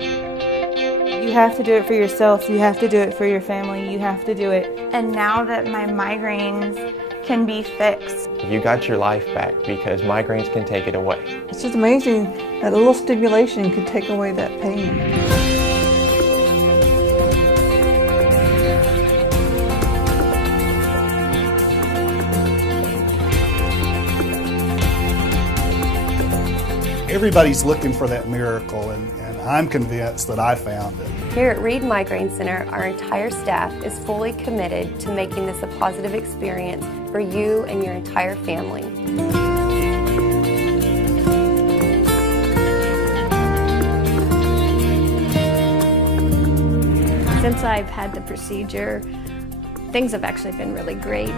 You have to do it for yourself, you have to do it for your family, you have to do it. And now that my migraines can be fixed. You got your life back because migraines can take it away. It's just amazing that a little stimulation could take away that pain. Everybody's looking for that miracle, and I'm convinced that I found it. Here at Reed Migraine Center, our entire staff is fully committed to making this a positive experience for you and your entire family. Since I've had the procedure, things have actually been really great.